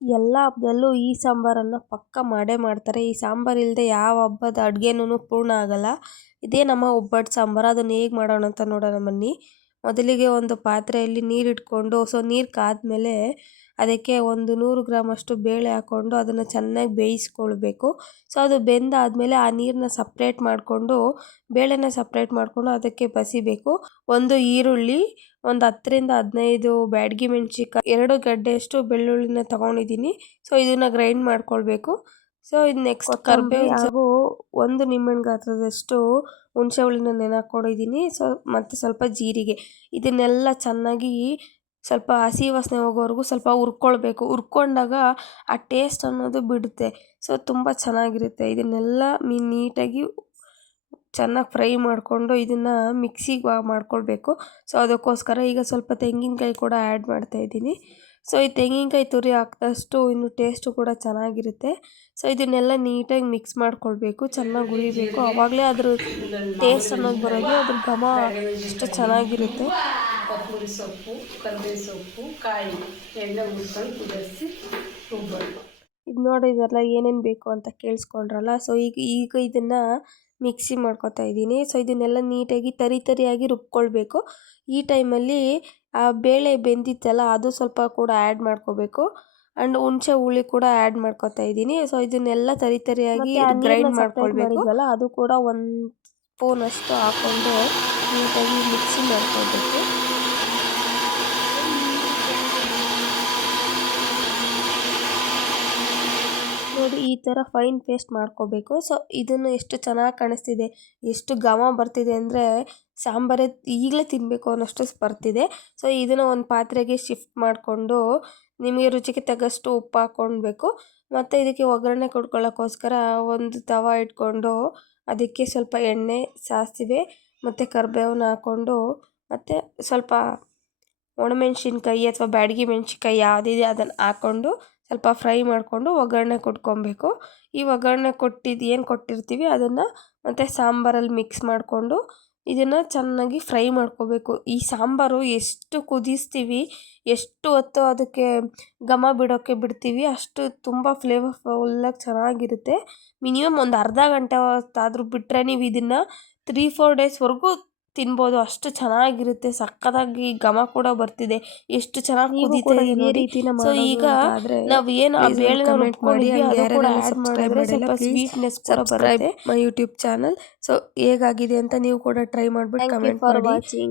ಎಲ್ಲ ಹಬ್ಬದಲ್ಲೂ ಈ ಸಾಂಬಾರನ್ನು ಪಕ್ಕ ಮಾಡೇ ಮಾಡ್ತಾರೆ. ಈ ಸಾಂಬಾರು ಇಲ್ಲದೆ ಯಾವ ಹಬ್ಬದ ಅಡುಗೆನೂ ಪೂರ್ಣ ಆಗಲ್ಲ. ಇದೇ ನಮ್ಮ ಒಬ್ಬಟ್ಟು ಸಾಂಬಾರು. ಅದನ್ನು ಹೇಗೆ ಮಾಡೋಣ ಅಂತ ನೋಡೋಣ ಬನ್ನಿ. ಮೊದಲಿಗೆ ಒಂದು ಪಾತ್ರೆಯಲ್ಲಿ ನೀರಿಟ್ಕೊಂಡು ನೀರು ಕಾದ್ಮೇಲೆ ಅದಕ್ಕೆ ಒಂದು 100 ಗ್ರಾಮ್ ಅಷ್ಟು ಬೇಳೆ ಹಾಕ್ಕೊಂಡು ಅದನ್ನು ಚೆನ್ನಾಗಿ ಬೇಯಿಸ್ಕೊಳ್ಬೇಕು. ಅದು ಬೆಂದಾದಮೇಲೆ ಆ ನೀರನ್ನ ಸಪ್ರೇಟ್ ಮಾಡಿಕೊಂಡು ಬೇಳೆನ ಸಪ್ರೇಟ್ ಮಾಡಿಕೊಂಡು ಅದಕ್ಕೆ ಬಸಿಬೇಕು. ಒಂದು ಈರುಳ್ಳಿ, ಒಂದು 10ರಿಂದ 15 ಬ್ಯಾಡಗಿ ಮೆಣಸಿನಕಾಯಿ, 2 ಗಡ್ಡೆಯಷ್ಟು ಬೆಳ್ಳುಳ್ಳಿನ ತಗೊಂಡಿದ್ದೀನಿ. ಇದನ್ನ ಗ್ರೈಂಡ್ ಮಾಡ್ಕೊಳ್ಬೇಕು. ಇದು ನೆಕ್ಸ್ಟ್ ಕರಿಬೇವು ಹಾಗೂ ಒಂದು ನಿಂಬೆಹಣ್ಣು ಗಾತ್ರದಷ್ಟು ಹುಣಸೆ ಹುಳಿನ ನೆನೆಹಾಕ್ಕೊಂಡಿದ್ದೀನಿ. ಮತ್ತು ಸ್ವಲ್ಪ ಜೀರಿಗೆ, ಇದನ್ನೆಲ್ಲ ಚೆನ್ನಾಗಿ ಸ್ವಲ್ಪ ಹಸಿ ವಾಸನೆ ಹೋಗೋವರೆಗೂ ಸ್ವಲ್ಪ ಹುರ್ಕೊಳ್ಬೇಕು. ಹುರ್ಕೊಂಡಾಗ ಆ ಟೇಸ್ಟ್ ಅನ್ನೋದು ಬಿಡುತ್ತೆ. ತುಂಬ ಚೆನ್ನಾಗಿರುತ್ತೆ. ಇದನ್ನೆಲ್ಲ ನೀಟಾಗಿ ಚೆನ್ನಾಗಿ ಫ್ರೈ ಮಾಡಿಕೊಂಡು ಇದನ್ನು ಮಿಕ್ಸಿಗೆ ಮಾಡ್ಕೊಳ್ಬೇಕು. ಅದಕ್ಕೋಸ್ಕರ ಈಗ ಸ್ವಲ್ಪ ತೆಂಗಿನಕಾಯಿ ಕೂಡ ಆ್ಯಡ್ ಮಾಡ್ತಾಯಿದ್ದೀನಿ. ಈ ತೆಂಗಿನಕಾಯಿ ತುರಿ ಹಾಕಿದಷ್ಟು ಇನ್ನು ಟೇಸ್ಟು ಕೂಡ ಚೆನ್ನಾಗಿರುತ್ತೆ. ಇದನ್ನೆಲ್ಲ ನೀಟಾಗಿ ಮಿಕ್ಸ್ ಮಾಡ್ಕೊಳ್ಬೇಕು, ಚೆನ್ನಾಗಿ ಹುರಿಬೇಕು. ಆವಾಗಲೇ ಅದ್ರ ಟೇಸ್ಟ್ ಅನ್ನೋದು ಬರೋದು, ಅದ್ರ ಘಮ ಅಷ್ಟು ಚೆನ್ನಾಗಿರುತ್ತೆ. ಕೊತ್ತಂಬರಿ ಸೊಪ್ಪು, ಕರಿಬೇವು ಸೊಪ್ಪು, ಕಾಯಿ ಎಣ್ಣೆ ಹುರ್ಕೊಂಡು ಕುದಿಸಿ ರುಬ್ಬಬೇಕು. ಇದು ನೋಡಿ, ಇದೆಲ್ಲ ಏನೇನು ಬೇಕು ಅಂತ ಕೇಳಿಸ್ಕೊಂಡ್ರಲ್ಲ. ಈಗ ಇದನ್ನು ಮಿಕ್ಸಿ ಮಾಡ್ಕೊತಾ ಇದ್ದೀನಿ. ಇದನ್ನೆಲ್ಲ ನೀಟಾಗಿ ತರಿಯಾಗಿ ರುಬ್ಕೊಳ್ಬೇಕು. ಈ ಟೈಮಲ್ಲಿ ಆ ಬೇಳೆ ಬೆಂದಿತ್ತಲ್ಲ ಅದು ಸ್ವಲ್ಪ ಕೂಡ ಆ್ಯಡ್ ಮಾಡ್ಕೋಬೇಕು. ಆ್ಯಂಡ್ ಹುಣಸೆ ಹುಳಿ ಕೂಡ ಆ್ಯಡ್ ಮಾಡ್ಕೊತಾ ಇದ್ದೀನಿ. ಇದನ್ನೆಲ್ಲ ತರಿಯಾಗಿ ಗ್ರೈಂಡ್ ಮಾಡ್ಕೊಳ್ಬೇಕು. ಅದು ಕೂಡ 1 ಸ್ಪೂನಷ್ಟು ಹಾಕ್ಕೊಂಡು ನೀಟಾಗಿ ಮಿಕ್ಸಿ ಮಾಡ್ಕೊಳ್ಬೇಕು. ನೋಡಿ, ಈ ಥರ ಫೈನ್ ಪೇಸ್ಟ್ ಮಾಡ್ಕೋಬೇಕು. ಇದನ್ನು ಎಷ್ಟು ಚೆನ್ನಾಗಿ ಕಾಣಿಸ್ತಿದೆ, ಎಷ್ಟು ಘಮ ಬರ್ತಿದೆ ಅಂದರೆ ಸಾಂಬಾರೇ ಈಗಲೇ ತಿನ್ನಬೇಕು ಅನ್ನೋಷ್ಟು ಬರ್ತಿದೆ. ಇದನ್ನು ಒಂದು ಪಾತ್ರೆಗೆ ಶಿಫ್ಟ್ ಮಾಡಿಕೊಂಡು ನಿಮಗೆ ರುಚಿಗೆ ತಕ್ಕಷ್ಟು ಉಪ್ಪು ಹಾಕ್ಕೊಳ್ಬೇಕು. ಮತ್ತು ಇದಕ್ಕೆ ಒಗ್ಗರಣೆ ಕೊಡ್ಕೊಳ್ಳೋಕ್ಕೋಸ್ಕರ ಒಂದು ತವ ಇಟ್ಕೊಂಡು ಅದಕ್ಕೆ ಸ್ವಲ್ಪ ಎಣ್ಣೆ, ಸಾಸಿವೆ ಮತ್ತು ಕರಿಬೇವನ್ನ ಹಾಕ್ಕೊಂಡು ಮತ್ತು ಸ್ವಲ್ಪ ಒಣಮೆಣ್ಸಿನ್ಕಾಯಿ ಅಥವಾ ಬ್ಯಾಡಗಿ ಮೆಣಸಿನ್ಕಾಯಿ ಯಾವುದಿದೆ ಅದನ್ನು ಹಾಕ್ಕೊಂಡು ಸ್ವಲ್ಪ ಫ್ರೈ ಮಾಡಿಕೊಂಡು ಒಗ್ಗರಣೆ ಕೊಟ್ಕೊಬೇಕು. ಈ ಒಗ್ಗರಣೆ ಕೊಟ್ಟಿರ್ತೀವಿ ಅದನ್ನು ಮತ್ತು ಸಾಂಬಾರಲ್ಲಿ ಮಿಕ್ಸ್ ಮಾಡಿಕೊಂಡು ಇದನ್ನು ಚೆನ್ನಾಗಿ ಫ್ರೈ ಮಾಡ್ಕೋಬೇಕು. ಈ ಸಾಂಬಾರು ಎಷ್ಟು ಕುದಿಸ್ತೀವಿ, ಎಷ್ಟು ಹೊತ್ತು ಅದಕ್ಕೆ ಘಮ ಬಿಡೋಕ್ಕೆ ಬಿಡ್ತೀವಿ, ಅಷ್ಟು ತುಂಬ ಫ್ಲೇವರ್ಫುಲ್ಲಾಗಿ ಚೆನ್ನಾಗಿರುತ್ತೆ. ಮಿನಿಮಮ್ ಒಂದು ಅರ್ಧ ಗಂಟೆ ಹೊತ್ತಾದರೂ ಬಿಟ್ಟರೆ ನೀವು ಇದನ್ನು 3-4 ಡೇಸ್ವರೆಗೂ ತಿನ್ಬೋದು. ಅಷ್ಟು ಚೆನ್ನಾಗಿರುತ್ತೆ. ಸಕ್ಕತ್ತಾಗಿ ಘಮ ಕೂಡ ಬರ್ತಿದೆ, ಎಷ್ಟು ಚೆನ್ನಾಗಿ ಕುದೀತಾ ಇದೆ ನೋಡಿ. ಈಗ ನಾವು ಏನು ಆ ಬೇಳೆನ ರುಬ್ಕೊಂಡಿದ್ವಿ ಅದು ಕೂಡ ಆ್ಯಡ್ ಮಾಡಿದ್ರೆ ಸ್ವಲ್ಪ ಸ್ವೀಟ್ನೆಸ್ ಕೂಡ ಬರುತ್ತೆ. My YouTube channel. ಹೇಗಾಗಿದೆ ಅಂತ ನೀವು ಕೂಡ ಟ್ರೈ ಮಾಡಿಬಿಟ್ಟು ಕಮೆಂಟ್ ಮಾಡಿ.